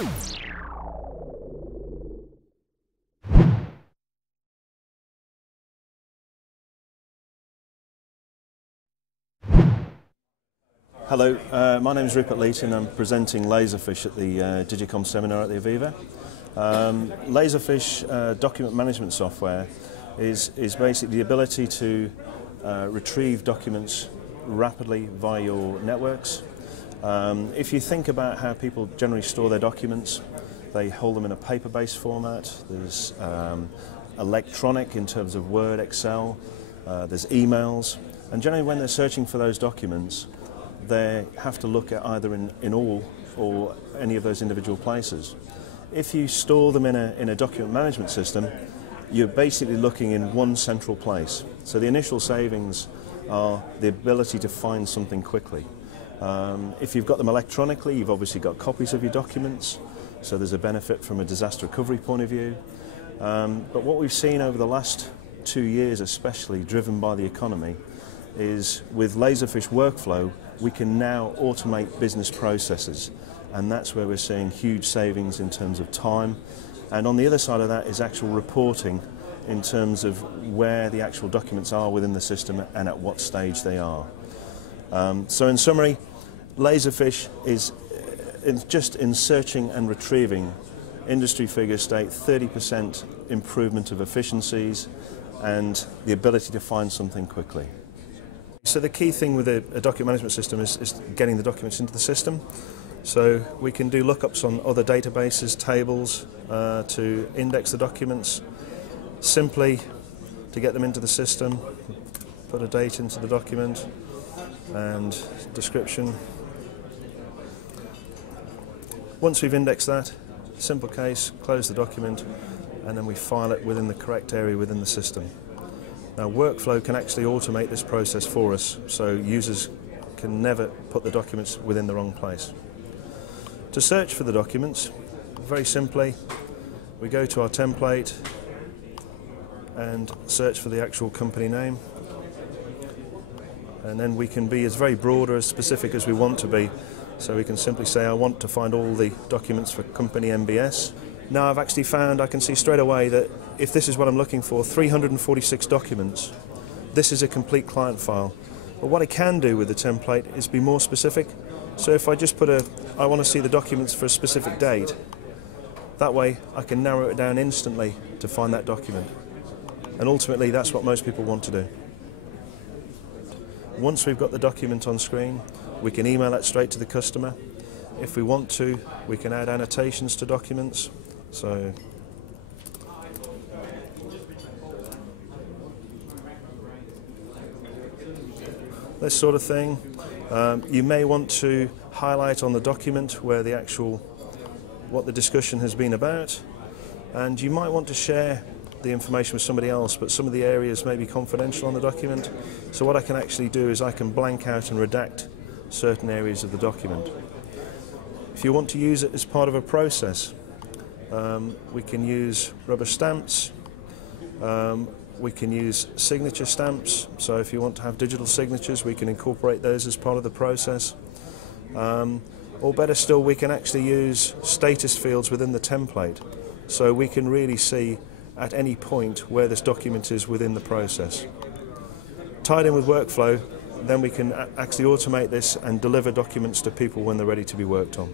Hello, my name is Rupert Leeton. I'm presenting Laserfiche at the Digicom seminar at the Aviva. Laserfiche document management software is basically the ability to retrieve documents rapidly via your networks. If you think about how people generally store their documents, they hold them in a paper-based format. There's electronic in terms of Word, Excel, there's emails, and generally when they're searching for those documents, they have to look at either in all or any of those individual places. If you store them in a document management system, you're basically looking in one central place. So the initial savings are the ability to find something quickly. If you've got them electronically, you've obviously got copies of your documents, so there's a benefit from a disaster recovery point of view. But what we've seen over the last 2 years, especially driven by the economy, is with Laserfiche workflow, we can now automate business processes, and that's where we're seeing huge savings in terms of time. And on the other side of that is actual reporting in terms of where the actual documents are within the system and at what stage they are. So in summary, Laserfiche is just in searching and retrieving, industry figures state 30% improvement of efficiencies and the ability to find something quickly. So the key thing with a document management system is getting the documents into the system. So we can do lookups on other databases, tables, to index the documents, simply to get them into the system, put a date into the document and description. Once we've indexed that, simple case, close the document, and then we file it within the correct area within the system. Now, workflow can actually automate this process for us, so users can never put the documents within the wrong place. To search for the documents, very simply, we go to our template and search for the actual company name, and then we can be as very broad or as specific as we want to be. So we can simply say, I want to find all the documents for company MBS. Now I've actually found, I can see straight away that if this is what I'm looking for, 346 documents, this is a complete client file. But what I can do with the template is be more specific. So if I just put I want to see the documents for a specific date, that way I can narrow it down instantly to find that document. And ultimately that's what most people want to do. Once we've got the document on screen, we can email it straight to the customer. If we want to, we can add annotations to documents. So this sort of thing. You may want to highlight on the document where what the discussion has been about, and you might want to share the information with somebody else, but some of the areas may be confidential on the document. So what I can actually do is I can blank out and redact certain areas of the document. If you want to use it as part of a process, we can use rubber stamps, we can use signature stamps, so if you want to have digital signatures we can incorporate those as part of the process. Or better still, we can actually use status fields within the template, so we can really see at any point where this document is within the process. Tied in with workflow, then we can actually automate this and deliver documents to people when they're ready to be worked on.